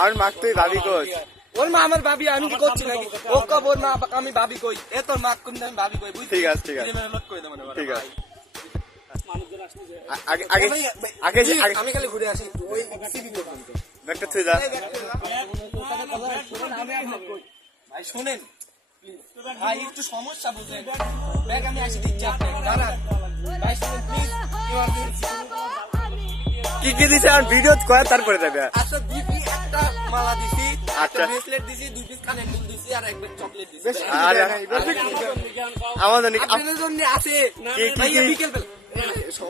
আর মাক তুই ভাবি কই? ওর মা আমার ভাবি, আমি কি করছি নাকি? ও কব ওর মা আমি ভাবি কই, এ তোর মা কোন আমি ভাবি কই, বুঝছিস? ঠিক আছে, ঠিক আছে, লোড করে দাও মানে ঠিক আছে। মানুষজন আসছে যে আগে আগে আগে আগে আমি খালি ঘুরে আসি একটু ওই সিবি করতাম তো। ব্যাগটা থুই যা। ভাই শুনেন ভাই, একটু সমস্যা বুঝলেন, ব্যাগ আমি আসি দিচ্ছি আপনাকে, দাঁড়ান ভাই, শুনেন প্লিজ, কি কি দিছে আর ভিডিও কয় তারপরে যাবে। আচ্ছা দিবি, একটা মালা দিছি, আচ্ছা। একটা ব্রেসলেট দিছি, দুই পিস কানের দুল দিছি আর এক ব্যাগ চকলেট দিছি। আর আমাদের আপনাদের জন্য আছে কি কি ভাই, কি বিকেল বেলা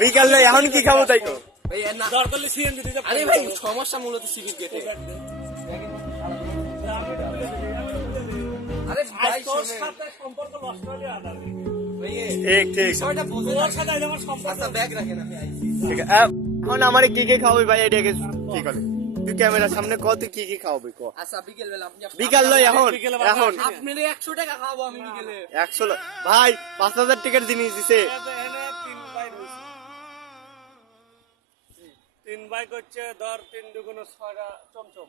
বিকালে এখন কি খাবো তাই তো? ভাই না দরকার সিএনজি দিতে। আরে ভাই সমস্যা মূলত সিভিল গেটে। আরে ভাই তোর সাথে সম্পর্ক নষ্ট হয়ে আদা ভাই, ঠিক ঠিক বিষয়টা বুঝে, তোর সাথে আমার সম্পর্ক। আচ্ছা ব্যাগ রাখেন, আমি আইছি। ঠিক আছে। এখন আমারে কি কি খাওয়াবি ভাই এটাকে কি করে? তুই ক্যামেরার সামনে কত তুই কি কি খাওয়াবি ক? আচ্ছা বিকেল বেলা আপনি বিকাল লয় এখন এখন আপনার 100 টাকা খাওয়াবো আমি বিকেলে। 100 ভাই 5000 টাকার জিনিস দিছে। তিন বাইক হচ্ছে ধর 3 দুগুণ 6টা চমচম,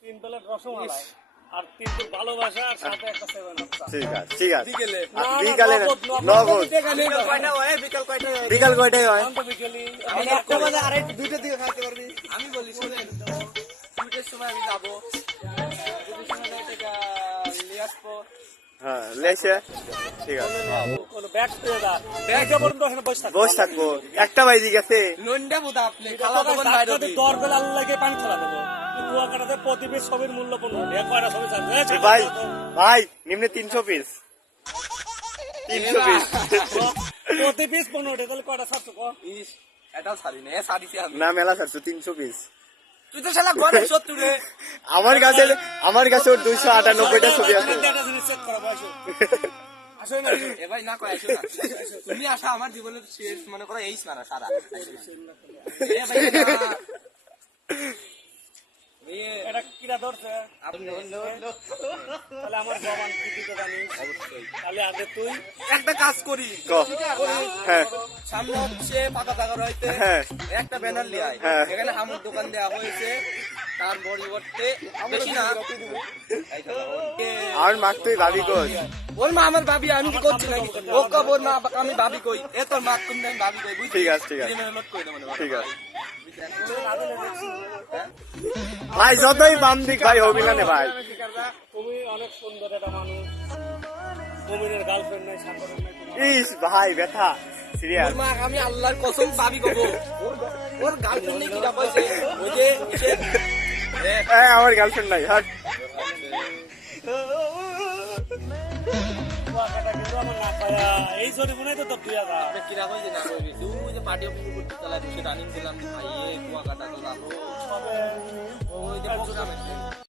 3 প্লেট রসমালাই আর 3 প্লেট ভালোবাসা আর সাথে একটা 7 আপ। ঠিক আছে, ঠিক আছে। বিকেলে আর বিকালে না, নগদ। বিকেল কয়টা হয়? বিকেল কয়টা হয়? বিকাল কয়টায় হয়? বিকেলি আমি একটা বাজে আর একটু দুইটার দিকে খাইতে পারবি। আমি বলি শুনেন, দুইটার সময় আমি যাবো, দুইটার সময় যাই টাকা নিয়ে আসবো। হ্যাঁ লেছে। ঠিক আছে, কোন ব্যাগ পেয়ে দা ব্যাগে পর্যন্ত এখানে বসে থাকো, বস থাকবো। একটা বাইজি গেছে। নন্ডা বোধা আপনি খাওয়া দোকান বাইরে ডাক্তারদের দর বেলা আল্লাহ লাগে পানি খেলা দেবো। কুয়াকাটাতে প্রতি পিস ছবির মূল্য 15 টাকা, কয়টা ছবি চাচ্ছে ভাই ভাই নিম্নে 300 পিস, 300 পিস। প্রতি পিস 15 টাকা, তাহলে কয়টা ছাড়ছো কো? ইস, এটাও ছাড়ি না, এ ছাড়িছি আমি। না মেলা ছাড়ছো 300 পিস। তুই তো শালা ঘরে 70 রে। আমার কাছে ওর 298টা ছবি আছে। একটা জিনিস চেক করা বয়স আসো না এ ভাই, না কয় আসো না, তুমি আসা আমার জীবনের শেষ মনে করো এই মারা সারা। এ ভাই না। এটা কিরা ধরছে, আপনি তাহলে আমার জবান কি দিতে জানিস? অবশ্যই তাহলে আগে তুই একটা কাজ করি, ক। হ্যাঁ সামনে হচ্ছে পাকা টাকা রয়েছে, হ্যাঁ। একটা ব্যানার লিয়ে আয়, হ্যাঁ। এখানে আমার দোকান দেওয়া হয়েছে, তার পরিবর্তে বেশি না। আর মাক তুই ভাবি কই? ওর মা আমার ভাবি, আমি কি করছি নাকি? ও কব ওর মা আমি ভাবি কই, এ তোর মা কোন আমি ভাবি কই, বুঝছিস? ঠিক আছে, ঠিক আছে, লোড করে দাও মানে ঠিক আছে। ভাই যতই বাম দিক ভাই হবি না নে ভাই। তুমি অনেক সুন্দর একটা মানুষ, মুমিনের গার্লফ্রেন্ড নাই, সাগরের নাই, তোমার ইস ভাই ব্যথা সিরিয়াস। ওর মা আমি আল্লাহর কসম ভাবি কব, ওর গার্লফ্রেন্ড কি টা কইছে, ওই যে আমার গার্লফ্রেন্ড নাই। হাট। কুয়াকাটা কিন্তু আমার না পায়া এই জরিমানাই তো তোর 2000। আপনি কিরা কইছে না কইবি, তুই যে পার্টি অফিস করতে চালা তুই রানিং দিলাম ভাই, এ কুয়াকাটা তো যাবো, ওই যে প্রোগ্রামে